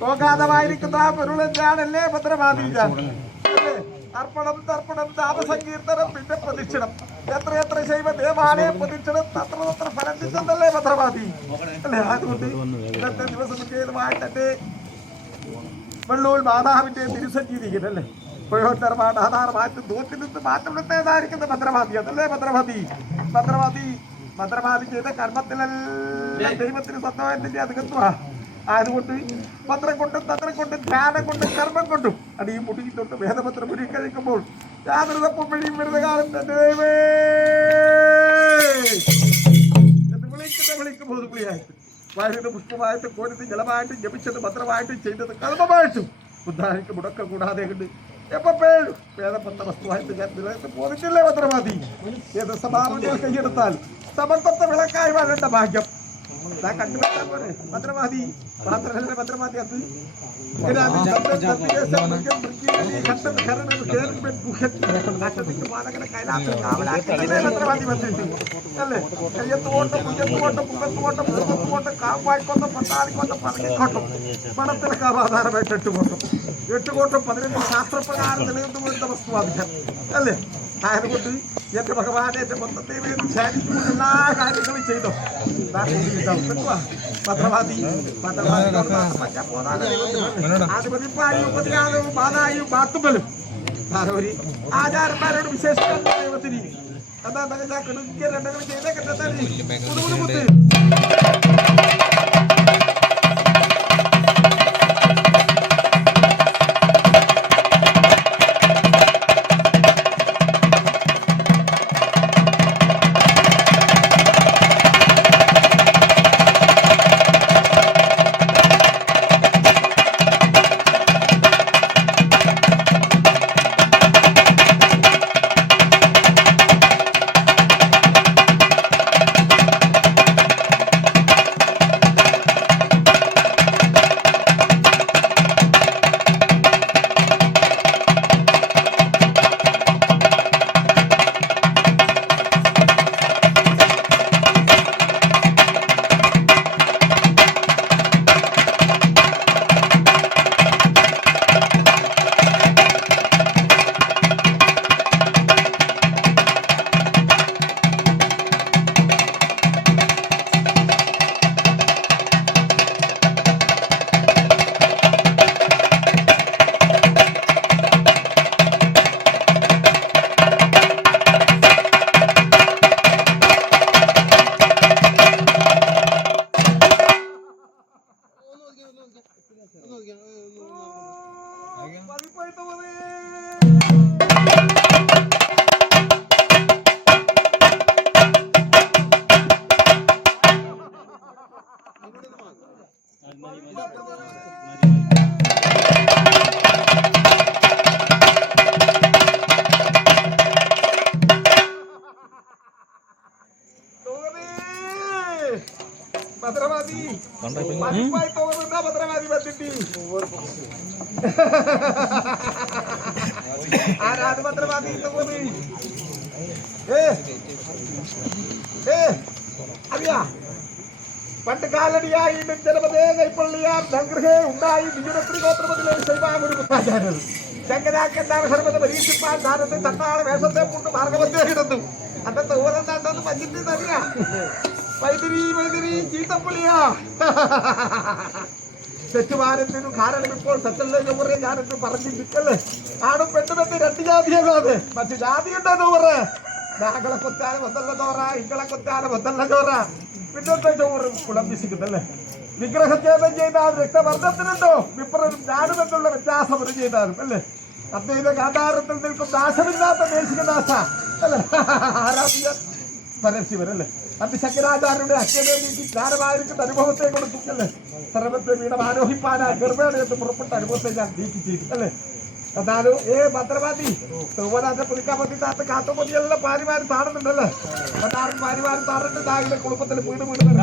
പോകാതമായിരിക്കുന്ന ആ പൊരുളെന്താണല്ലേ ഭദ്രമാതി അർപ്പണം തർപ്പണം താപസങ്കീർത്തനം പിന്നെ പ്രദക്ഷിണം എത്ര ശൈവ ദേവാലയ പ്രദക്ഷിണം അത്ര ഫലം കിട്ടുന്നല്ലേ ഭദ്രമാതി അല്ലേ? അതുകൊണ്ട് ഇന്നത്തെ ദിവസം വിജയമായിട്ട് എന്റെ വെള്ളൂർ മാതാവിന്റെ തിരുസന്നിധിയിലല്ലേ പുഴോത്തരമാണ് ആധാരമായിട്ടും ദൂരത്തിൽ നിന്ന് മാറ്റപ്പെടുത്തേതായിരിക്കുന്ന ഭദ്രമാതി അതല്ലേ ഭദ്രമാതി ചെയ്ത കർമ്മത്തിലെല്ലാം ദൈവത്തിന് സ്വന്തമായിട്ടില്ല അതുകത്വ അതുകൊണ്ട് പത്രം കൊണ്ടും തന്ത്രം കൊണ്ടും ധ്യാനം കൊണ്ടും കർമ്മം കൊണ്ടും അടിയും മുടിയിട്ടുണ്ട് വേദപത്രം മുടി കഴിക്കുമ്പോൾ യാതൊരു തപ്പം വഴിയും വരുന്ന കാലം ദൈവേ എന്ന് വിളിക്കുമ്പോൾ പുള്ളിയായിട്ട് വായുടെ പുഷ്പമായിട്ടും കോരത്ത് ജലമായിട്ടും ജപിച്ചത് ഭദ്രമായിട്ടും ചെയ്തത് കർമ്മമായിട്ടും ബുദ്ധാനിക്ക് മുടക്കം കൂടാതെ കണ്ട് എപ്പോഴും വേദപ്പെട്ട വസ്തുവായിട്ട് ഞാൻ നിലനിർത്തി പോന്നിട്ടില്ലേ ഭദ്രമാതി? ഏത് സമാപങ്ങൾ കൈയെടുത്താൽ സമർത്ഥത്തെ വിളക്കായി വാഴേണ്ട ഭാഗ്യം കണ്ടുപിടിച്ചാൽ പോലെ ഭദ്രമാതി മാത്രമല്ല ഭദ്രമാതി അത് ഭദ്രമാതി വന്നിട്ട് അല്ലേ കയ്യത്തോട്ടം മുയ്യത്തോട്ടം മുഖത്തോട്ടം മുഖത്തോട്ടം കാവായിക്കോട്ടം പട്ടാളിക്കോട്ടം പണങ്ങിക്കോട്ടം പണത്തിലൊക്കെ ആധാരമായിട്ട് 8 കോട്ടം 15 ശാസ്ത്രപ്രകാരം നിലനിർന്നു വരുന്ന വസ്തുവാദിക്കാൻ അല്ലേ? ആയതുകൊണ്ട് എന്റെ ഭഗവാനെ എന്റെ മൊത്തത്തെ ധ്യാനിച്ചുകൊണ്ട് എല്ലാ കാര്യങ്ങളും ചെയ്തോ ഭദ്രവാദി ആധിപതിപ്പായും ഉപദ്രാതവും ബാധായും ബാത്തുമ്പലും ഒരു ആചാരന്മാരോട് വിശേഷിക്കാൻ ദൈവത്തിന് എന്താ രണ്ടങ്ങൾ ചെയ്തേ കണ്ടെത്താൻ ഭദ്രവാദി പോകുന്നുണ്ടാ ഭദ്രവാദി വന്നിട്ട് ആരാത് ഭദ്രവാദി അറിയാ പണ്ട് കാലടിയായിട്ടും ജനപദേ കൈപ്പള്ളിയാർ സംഗ്രഹേ ഉണ്ടായി ബിജുനത്രി ഗോത്രപതിലെ ശൈവാമൊരു മുത്താചാര്യർ ശങ്കരാക്കന്മാർ സർവ്വത പരീക്ഷിപ്പാൻ ധാരത്തെ തട്ടാള വേഷത്തെ കൊണ്ട് മാർഗമധ്യേ കിടന്നു അന്നത്തെ ഓരോന്നാണ്ടെന്ന് മഞ്ഞിട്ട് അറിയാ വൈദ്യുതി ചീത്തപ്പള്ളിയാ തെറ്റുമാരത്തിനും കാരണം ഇപ്പോൾ തെറ്റല്ലേ ചോറ് ഞാനെന്ന് പറഞ്ഞു നിൽക്കല്ലേ ആണും പെട്ടെന്ന് 2 ജാതിയല്ലാതെ മറ്റു ജാതിയുണ്ടോ ചോറ് നാകളെ കൊത്താനും ഒന്നല്ല ചോറ ഇങ്ങളെ കൊത്താനും ഒന്നല്ല ചോറ പിന്നത്തെ ചോറ് കുളമ്പിസിക്കുന്നല്ലേ വിഗ്രഹഛേദം ചെയ്താൽ രക്തവർദ്ധത്തിനുണ്ടോ വിപ്രനും ഞാനും എന്നുള്ള വ്യത്യാസം ഒരു ചെയ്താലും അല്ലേ അദ്ദേഹത്തെ ആധാരത്തിൽ നിൽക്കും നാശമില്ലാത്ത ദേശികദാസ അല്ലേ ആരാധ്യ പരശിവനല്ലേ അഭിശങ്കരാചാര്യരുടെ അച്ഛനേക്ക് ജ്ഞാനമായിരിക്കുന്ന അനുഭവത്തെ കൊടുത്തില്ലേ സർവത്തെ വീണ ആരോഹിപ്പാനാ ഗർഭേണത്ത് പുറപ്പെട്ട അനുഭവത്തെ ഞാൻ നീക്കി ചെയ്തു അല്ലേ എന്നാലും ഭദ്രവാദി ചൊവ്വനാന്റെ പുതുക്കാമത്തി താത്ത കാത്തുമതിയെല്ലാം ഭാര്യമാര് താടുന്നുണ്ടല്ലേ ഭാര്യമാര് താടുന്നുണ്ട് കുടുംബത്തിൽ വീട് വീട്